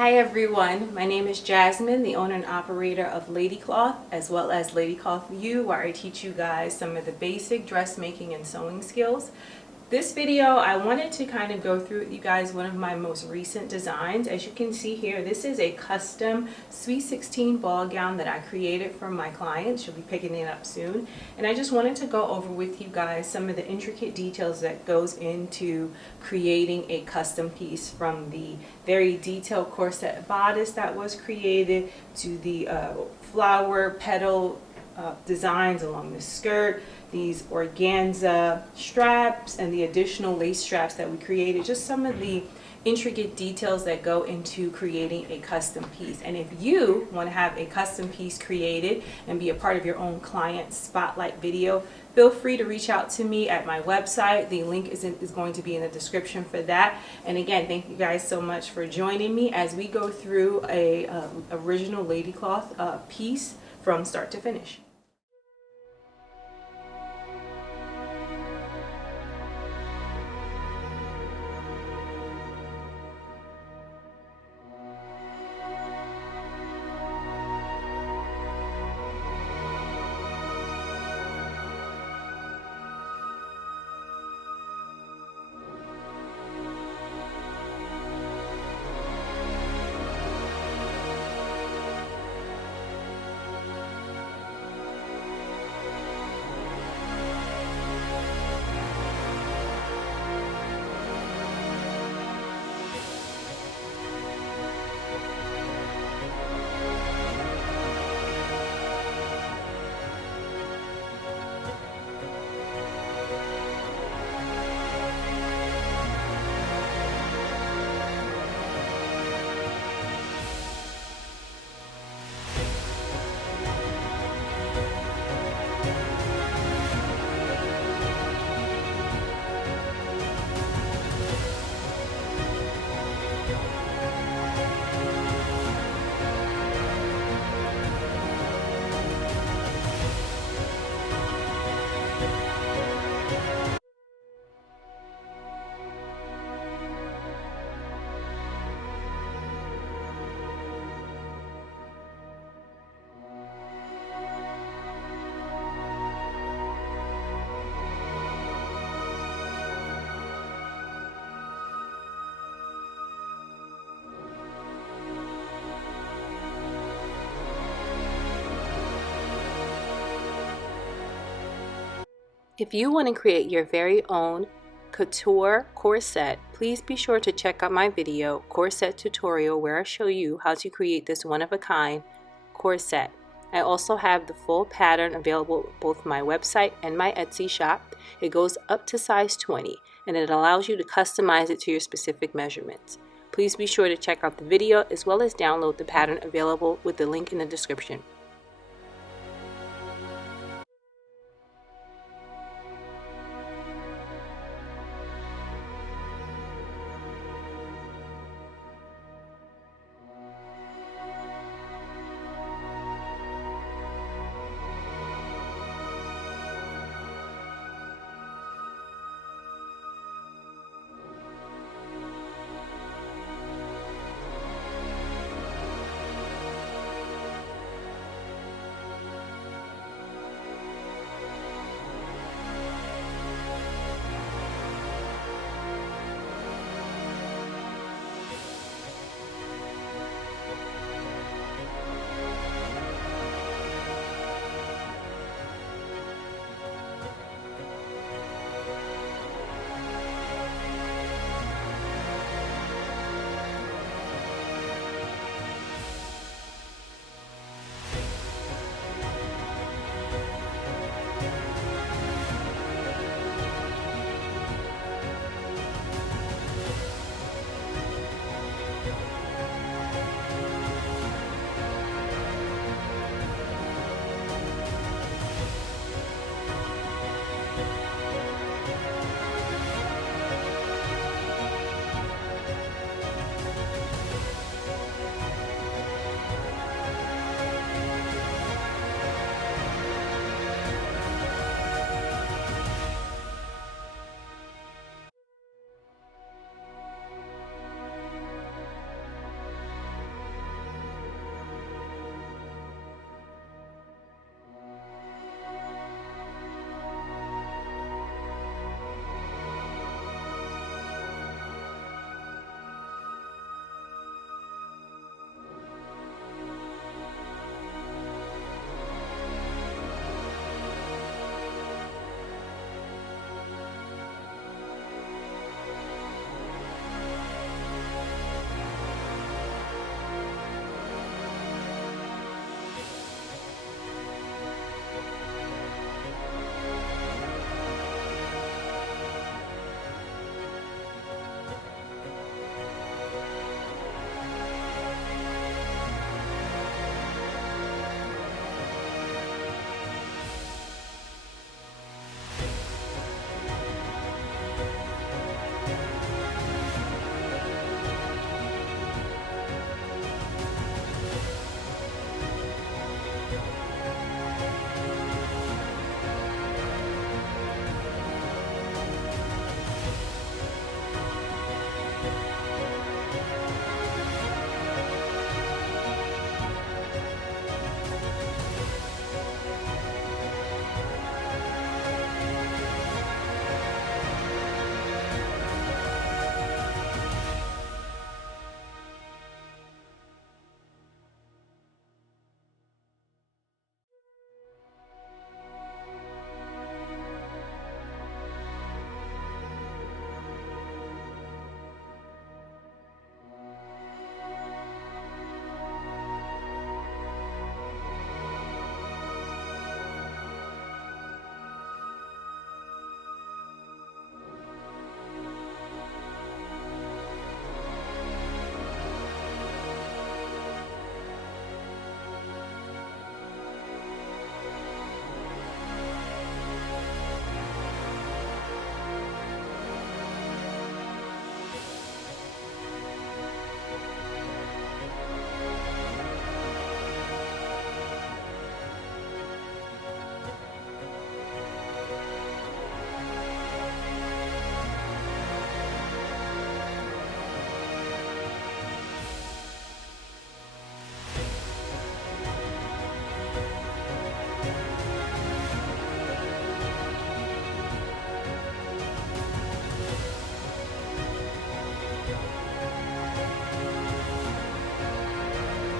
Hi everyone, my name is Jasmine, the owner and operator of Lady Cloth, as well as Lady Cloth U, where I teach you guys some of the basic dressmaking and sewing skills. This video, I wanted to kind of go through with you guys one of my most recent designs. As you can see here, this is a custom Sweet 16 ball gown that I created for my client. She'll be picking it up soon. And I just wanted to go over with you guys some of the intricate details that goes into creating a custom piece, from the very detailed corset bodice that was created to the flower petal designs along the skirt, these organza straps, and the additional lace straps that we created. Just some of the intricate details that go into creating a custom piece. And if you want to have a custom piece created and be a part of your own client spotlight video, feel free to reach out to me at my website. The link is going to be in the description for that. And again, thank you guys so much for joining me as we go through a original Lady Cloth piece from start to finish. If you want to create your very own couture corset, please be sure to check out my video, Corset Tutorial, where I show you how to create this one-of-a-kind corset. I also have the full pattern available on both my website and my Etsy shop. It goes up to size 20, and it allows you to customize it to your specific measurements. Please be sure to check out the video as well as download the pattern available with the link in the description.